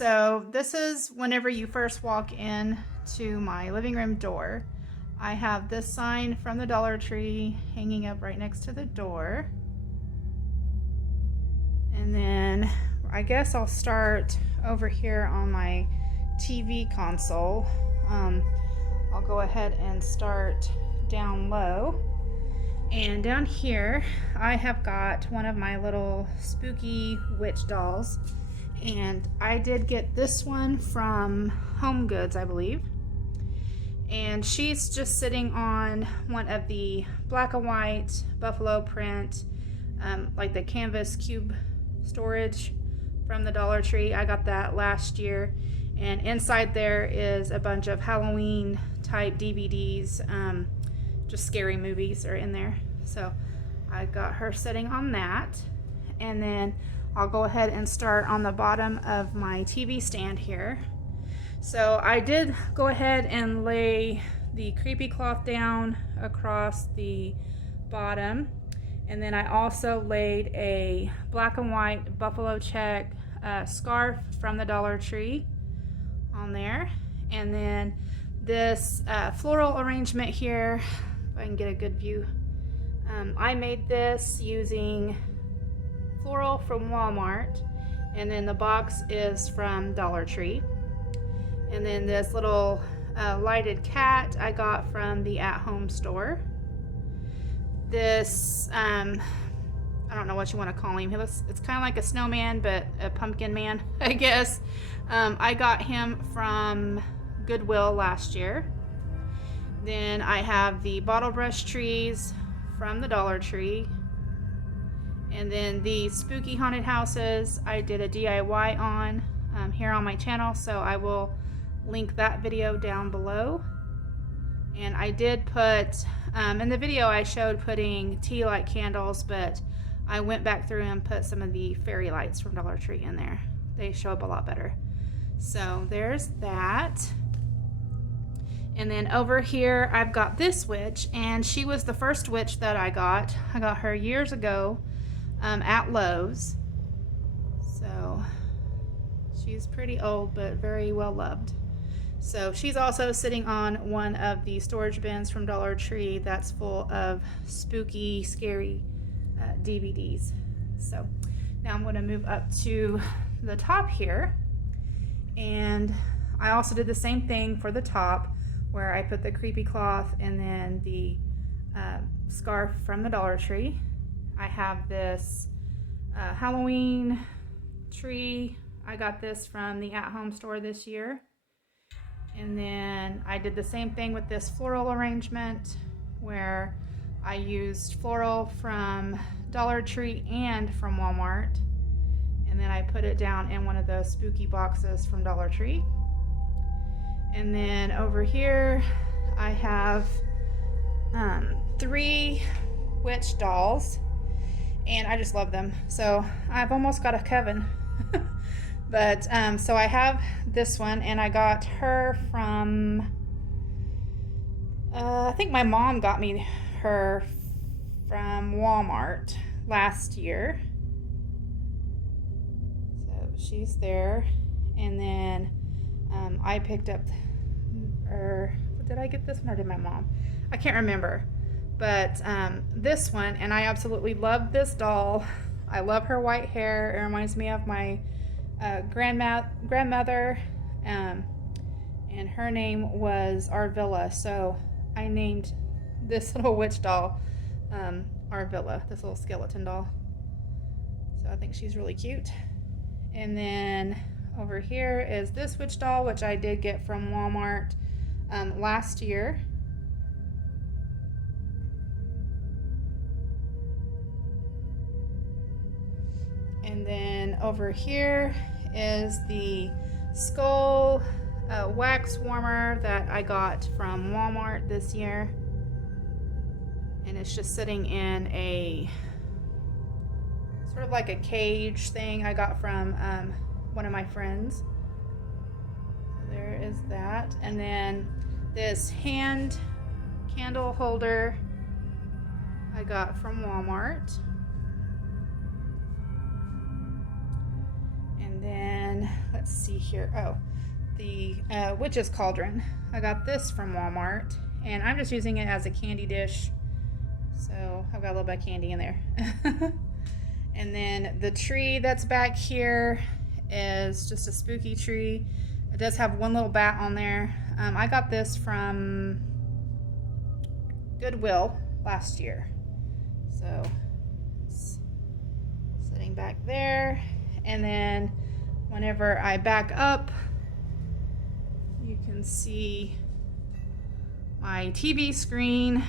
So this is whenever you first walk in to my living room door. I have this sign from the Dollar Tree hanging up right next to the door. And then I guess I'll start over here on my TV console. I'll go ahead and start down low. And down here, I have got one of my little spooky witch dolls. And I did get this one from Home Goods, I believe. And she's just sitting on one of the black and white buffalo print, like the canvas cube storage from the Dollar Tree. I got that last year. And inside there is a bunch of Halloween type DVDs, just scary movies are in there. So I got her sitting on that. And then I'll go ahead and start on the bottom of my TV stand here. So I did go ahead and lay the creepy cloth down across the bottom. And then I also laid a black and white buffalo check scarf from the Dollar Tree on there. And then this floral arrangement here, if I can get a good view. I made this using floral from Walmart, and then the box is from Dollar Tree. And then this little lighted cat I got from the at-home store. This, I don't know what you want to call him. It's kind of like a snowman, but a pumpkin man, I guess. I got him from Goodwill last year. Then I have the bottle brush trees from the Dollar Tree. And then the spooky haunted houses I did a DIY on here on my channel, so I will link that video down below. And I did put, in the video I showed putting tea light candles, but I went back through and put some of the fairy lights from Dollar Tree in there. They show up a lot better. So there's that. And then over here I've got this witch, and she was the first witch that I got. I got her years ago at Lowe's. So she's pretty old but very well loved. So she's also sitting on one of the storage bins from Dollar Tree that's full of spooky, scary DVDs. So now I'm going to move up to the top here, and I also did the same thing for the top, where I put the creepy cloth and then the scarf from the Dollar Tree. I have this Halloween tree. I got this from the at-home store this year. And then I did the same thing with this floral arrangement, where I used floral from Dollar Tree and from Walmart. And then I put it down in one of those spooky boxes from Dollar Tree. And then over here I have 3 witch dolls, and I just love them. So I've almost got a coven. But so I have this one, and I got her from, I think my mom got me her from Walmart last year. So she's there. And then I picked up, or did I get this one or did my mom? I can't remember. But this one, and I absolutely love this doll. I love her white hair. It reminds me of my grandmother, and her name was Arvilla. So I named this little witch doll Arvilla, this little skeleton doll. So I think she's really cute. And then over here is this witch doll, which I did get from Walmart last year. And then over here is the skull wax warmer that I got from Walmart this year. And it's just sitting in a sort of like a cage thing I got from one of my friends. So there is that. And then this hand candle holder I got from Walmart. And then then, let's see here. Oh, the witch's cauldron. I got this from Walmart, and I'm just using it as a candy dish. So I've got a little bit of candy in there. And then the tree that's back here is just a spooky tree. It does have one little bat on there. I got this from Goodwill last year. So it's sitting back there. And then whenever I back up, you can see my TV screen.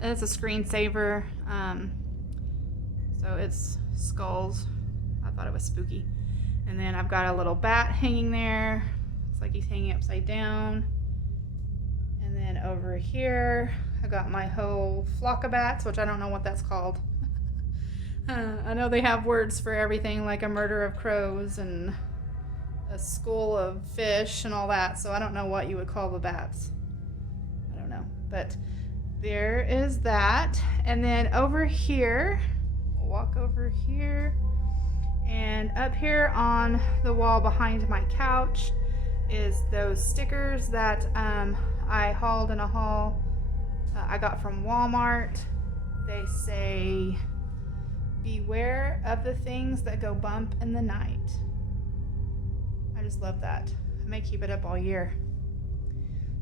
It's a screensaver. So it's skulls. I thought it was spooky. And then I've got a little bat hanging there. Looks like he's hanging upside down. And then over here, I got my whole flock of bats, which I don't know what that's called. I know they have words for everything, like a murder of crows and a school of fish and all that. So I don't know what you would call the bats. I don't know. But there is that. And then over here, we'll walk over here. And up here on the wall behind my couch is those stickers that I hauled in a haul I got from Walmart. They say, beware of the things that go bump in the night. I just love that. I may keep it up all year.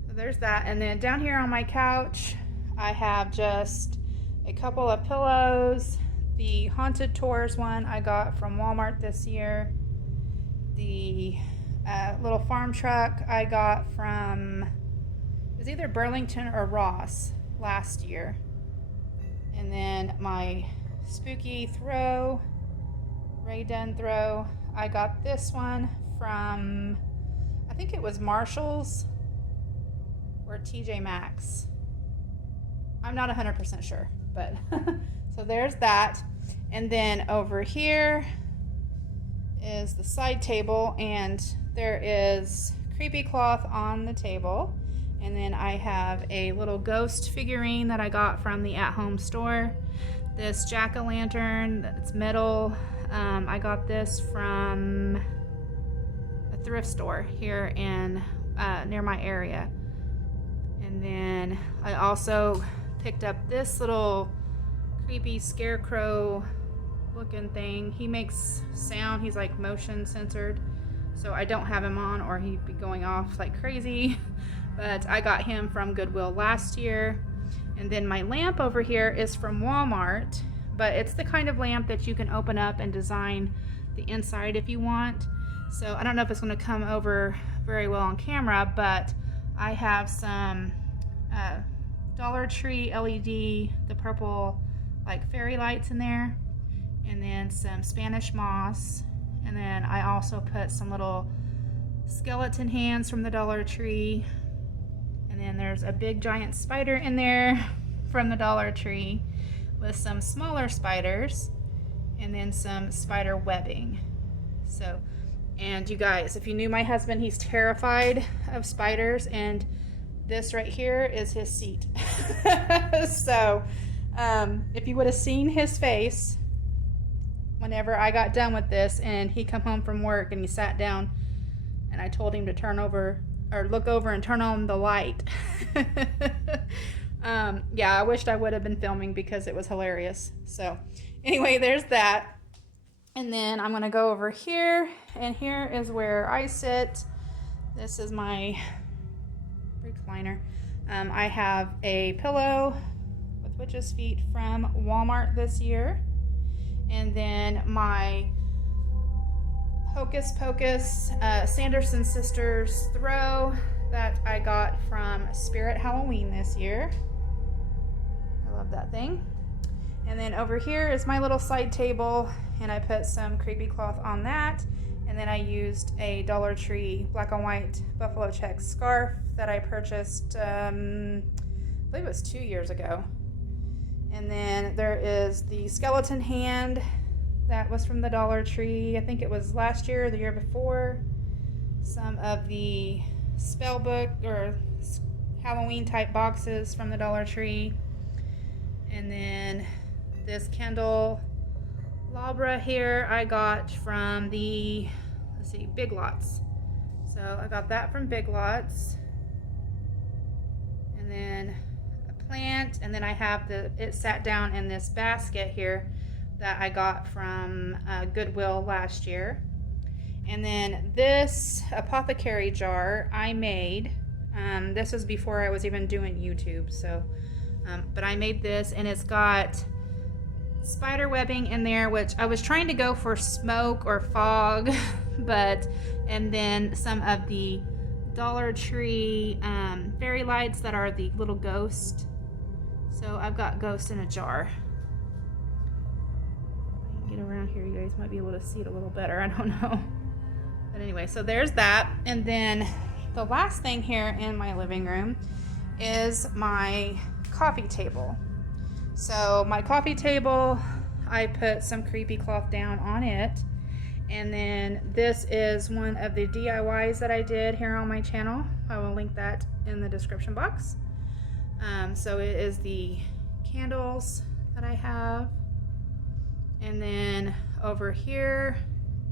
So there's that. And then down here on my couch, I have just a couple of pillows. The Haunted Tours one I got from Walmart this year. The little farm truck I got from, it was either Burlington or Ross last year. And then my spooky throw, Ray Dunn throw, I got this one from, I think it was Marshall's or TJ Maxx. I'm not 100% sure, but so there's that. And then over here is the side table, and there is creepy cloth on the table. And then I have a little ghost figurine that I got from the at-home store. This jack-o'-lantern that's metal. I got this from a thrift store here in near my area. And then I also picked up this little creepy scarecrow looking thing. He makes sound. He's like motion censored, so I don't have him on or he'd be going off like crazy. But I got him from Goodwill last year. And then my lamp over here is from Walmart, but it's the kind of lamp that you can open up and design the inside if you want. So I don't know if it's going to come over very well on camera, but I have some Dollar Tree LED, the purple like fairy lights in there, and then some Spanish moss, and then I also put some little skeleton hands from the Dollar Tree, and then there's a big giant spider in there from the Dollar Tree with some smaller spiders, and then some spider webbing. So, and you guys, if you knew my husband, he's terrified of spiders, and this right here is his seat. So if you would have seen his face whenever I got done with this and he come home from work and he sat down and I told him to turn over or look over and turn on the light. Yeah, I wished I would have been filming because it was hilarious. So anyway, there's that. And then I'm gonna go over here, and here is where I sit. This is my recliner. I have a pillow with witch's feet from Walmart this year, and then my Hocus Pocus Sanderson Sisters throw that I got from Spirit Halloween this year. I love that thing. And then over here is my little side table, and I put some creepy cloth on that. And then I used a Dollar Tree black and white buffalo check scarf that I purchased, I believe it was 2 years ago. And then there is the skeleton hand that was from the Dollar Tree. I think it was last year or the year before. Some of the spell book or Halloween type boxes from the Dollar Tree. And then this candelabra here I got from the, let's see, Big Lots. So I got that from Big Lots. And then a plant, and then I have it sat down in this basket here that I got from Goodwill last year. And then this apothecary jar I made. This was before I was even doing YouTube, so but I made this, and it's got spider webbing in there, which I was trying to go for smoke or fog, and then some of the Dollar Tree fairy lights that are the little ghost. So I've got ghost in a jar. I can get around here, you guys might be able to see it a little better, I don't know. But anyway, so there's that. And then the last thing here in my living room is my coffee table. So my coffee table, I put some creepy cloth down on it. And then this is one of the DIYs that I did here on my channel. I will link that in the description box. So it is the candles that I have. And then over here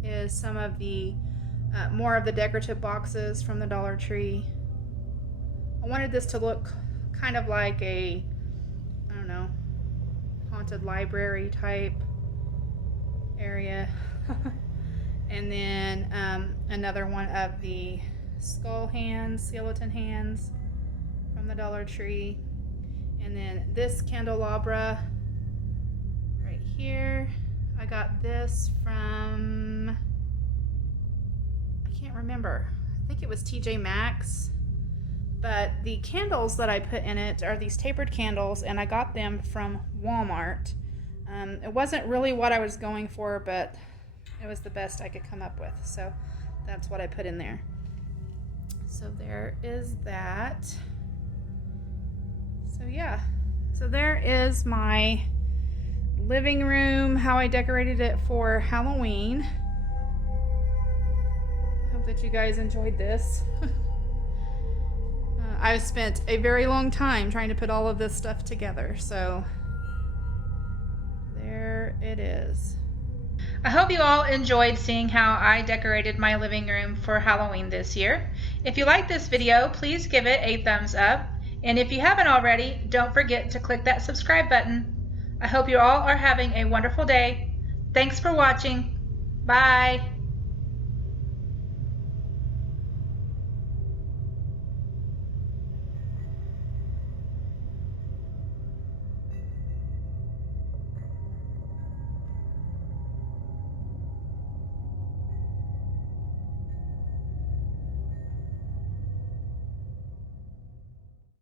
is some of the more of the decorative boxes from the Dollar Tree. I wanted this to look kind of like a, I don't know, haunted library type area. And then another one of the skull hands, skeleton hands from the Dollar Tree. And then this candelabra right here. I got this from, I can't remember. I think it was TJ Maxx. But the candles that I put in it are these tapered candles, and I got them from Walmart. It wasn't really what I was going for, but it was the best I could come up with. So that's what I put in there. So there is that. So yeah. So there is my living room, how I decorated it for Halloween. Hope that you guys enjoyed this. I've spent a very long time trying to put all of this stuff together, so there it is. I hope you all enjoyed seeing how I decorated my living room for Halloween this year. If you like this video, please give it a thumbs up. And if you haven't already, don't forget to click that subscribe button. I hope you all are having a wonderful day. Thanks for watching. Bye.